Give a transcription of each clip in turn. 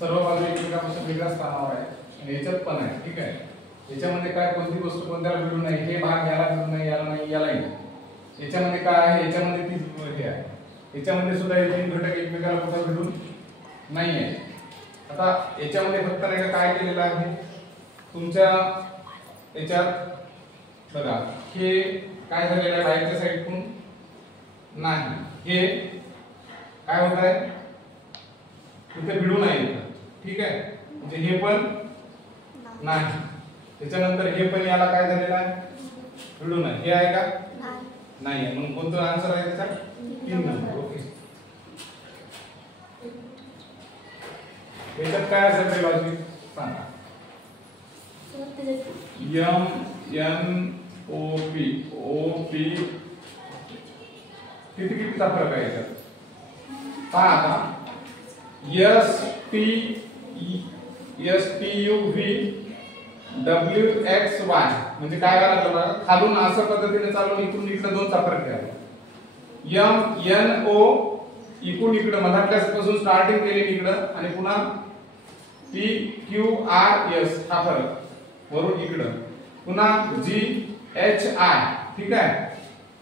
सर्व बाजू एकमेकांपासून वेगळ्या स्थानावर आहे आणि याच्यात पण आहे. ठीक आहे. याच्यामध्ये काय कोणती वस्तू कोणत्याला भिडू नाही, हे भाग याला भिडू नाही, याला नाही, यालाही नाही. याच्यामध्ये काय आहे, याच्यामध्ये ती हे आहे, याच्यामध्ये सुद्धा हे तीन घटक एकमेकाला कुठं भिडून नाही आहे. आता याच्यामध्ये फक्त नाही काय केलेलं आहे तुमच्या याच्यात बघा, हे काय झालेलं आहे बाहेरच्या साईडकडून नाही, हे काय होत आहे इथे भिडून आहे. ठीक आहे. म्हणजे हे पण नाही, त्याच्यानंतर हे पण याला काय झालेलं आहे भिडून आहे. हे आहे का नाही आहे. मग कोणतं आन्सर आहे त्याचा 3 नंबर. ओके. याच्यात काय असेल लॉजिक सांगा. एम एन ओ पी किती कितीचा फरक आहे याच्यात पहा. आता S T U V W x Y म्हणजे काय करायला खालून असं पद्धतीने चालून इकडून इकडे 2 चा फरक घ्यावा. एम एन ओ इकडून इकडे मधातल्यापासून स्टार्टिंग केली इकडं आणि पुन्हा पी क्यू आर एस हा फरक वरून इकडं पुन्हा जी एच आय. ठीक आहे.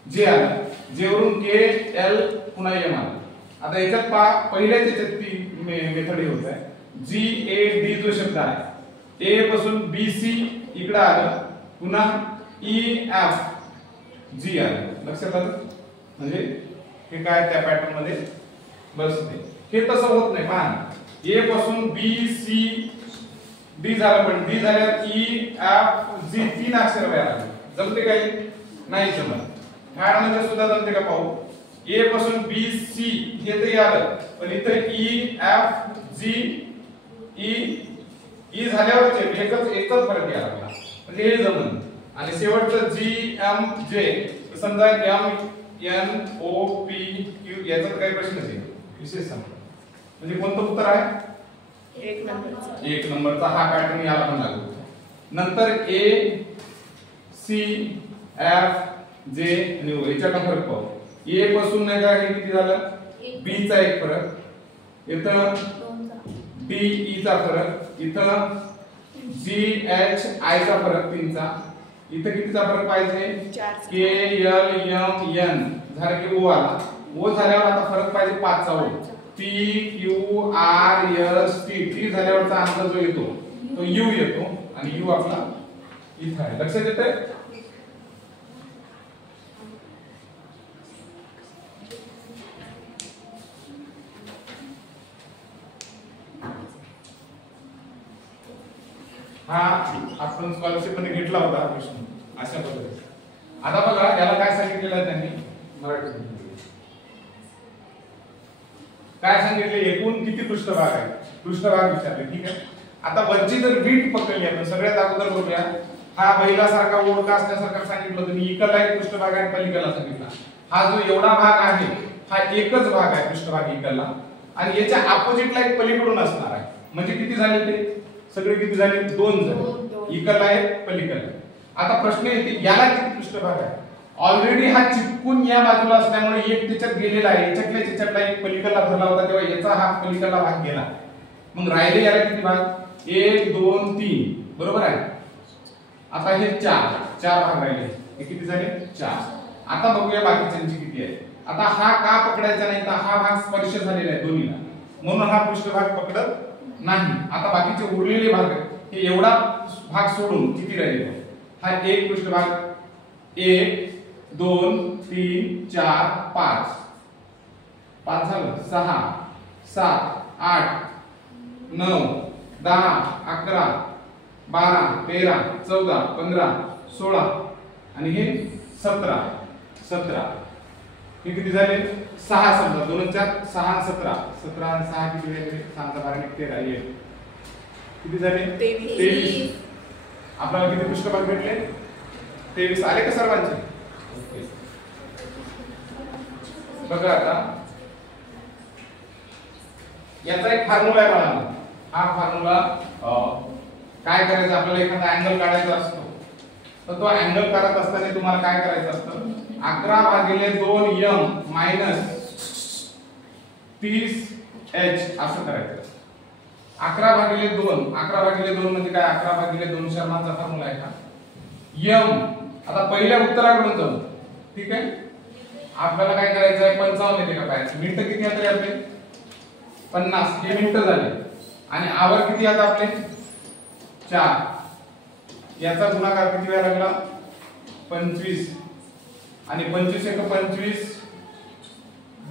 जे आलं, जे वरून के एल पुन्हा एम आलं. आता याच्यात पहा पहिल्याच याच्यात ती मेथड ही होत आहे. जी ए डी जो शब्द आहे ए पासून बी सी इकडे आलं पुन्हा ई एफ जी आलं. लक्षात आलं. म्हणजे हे काय त्या पॅटर्न मध्ये बसते. हे तसं होत नाही. पहा ए पासून बी सी डी झालं पण डी झाल्यात ई एफ जी 3 अक्षर व्हायला जमते काही नाही जमत. ह्या मध्ये सुद्धा जमते का पाहू. ए पासून बी सी हे तरी आलं पण इथे ई एफ जी ई झाल्यावर एकच फरक यायला लागला म्हणजे हे जमन. आणि शेवटचं जी एम जे समजा M N O P Q याचा काही प्रश्न नाही विशेष समजा. म्हणजे कोणतं उत्तर आहे 1 नंबरचा हा पॅटर्न याला पण लागू. नंतर ए सी एफ जे आणि ओ याच्यात फरक पाहू. ए पासून नाही का हे किती झालं बी चा एक फरक, इथं डी ई चा फरक, इथं जी एच आय चा फरक 3 चा, इथं कितीचा फरक पाहिजे के एल एम एन झालं की ओ आला. ओ झाल्यावर आता फरक पाहिजे 5 चा. O P Q R S T T झाल्यावरचा अंक जो येतो तो यू येतो आणि यू आपला इथं आहे. लक्षात येतंय. हा आपण स्कॉलरशिप मध्ये घेतला होता प्रश्न अशा पद्धतीने. आता बघा याला काय सांगितलेलं आहे त्यांनी मराठीत काय सांगितले एकूण किती पृष्ठभाग आहे पृष्ठभाग विचारले. ठीक आहे. आता वरची जर वीट पकडली आपण सगळ्यात अगोदर बघूया. हा बैलासारखा ओळखा असण्यासारखं सांगितलं होतं मी. इकडला एक पृष्ठभाग आहे पलीकडला सांगितला. हा जो एवढा भाग आहे हा एकच भाग आहे पृष्ठभाग इकडला आणि याच्या अपोजिटला एक पलीकडून असणार आहे. म्हणजे किती झाले ते सगळे किती झाले 2 झाले. इकडला एक पलीकडला. आता प्रश्न येते याला किती पृष्ठभाग आहे. ऑलरेडी हा चिपकून या बाजूला असल्यामुळे एक त्याच्यात गेलेला आहे. याच्यातला एक पलीकडला भरला होता तेव्हा याचा हा पलीकडला भाग गेला. मग राहिले याला किती भाग 1 2 3 बरोबर आहे. आता हे 4 भाग राहिले. हे किती झाले 4. आता बघूया बाकीच्यांची किती आहे. आता हा का पकडायचा नाही तर हा भाग स्पर्श झालेला आहे दोन्हीला म्हणून हा पृष्ठभाग पकडत नाही. आता बाकीचे उरलेले भाग हे एवढा भाग सोडून किती राहिले हा एक पृष्ठभाग 1 2 3 4 5 5 झालं 6 7 8 9 10 11 12 13 14 15 16 आणि हे 17 हे किती झाले 6 समजा 2 4 6 17 17 आणि 6 किती झाले 6 12 13 हे किती झाले 23. आपल्याला किती पृष्ठभाग भेटले 23 आले का सर्वांचे. बघा आता याचा एक फॉर्म्युला आहे मला. हा फॉर्म्युला काय करायचं आपल्याला एखादा अँगल काढायचा असतो तर तो अँगल काढत असताना तुम्हाला काय करायचं असतं 11/2m - 30h असं करायचं. 11/2 11/2 म्हणजे काय 11/2 शर्मांचा फॉर्म्युला आहे का m. आता पहिल्या उत्तराकडून जाऊ. ठीक आहे आपल्याला काय करायचं आहे 55 येते का पाहायचं. मिनिटं किती आता आपले 50 हे मिनिटं झाले आणि आवर किती आता आपले 4. याचा गुणाकार किती वेळा लागला 25 आणि 25 × 25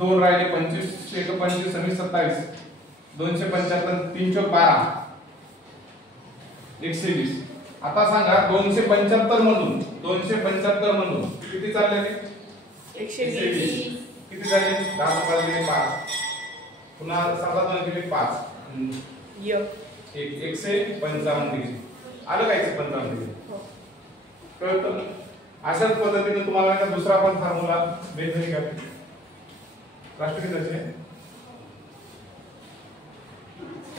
2 राहिले 25 × 25 आणि 27 275 312 120. आता सांगा 275 मधून किती चालले रे 120 किती झाले 10 × 5 पुन्हा 7 × 5 155 डिग्री आलं काय 155 डिग्री कळतं. अशाच पद्धतीने तुम्हाला दुसरा पण फॉर्म्युला बेसिक राष्ट्रगीताचे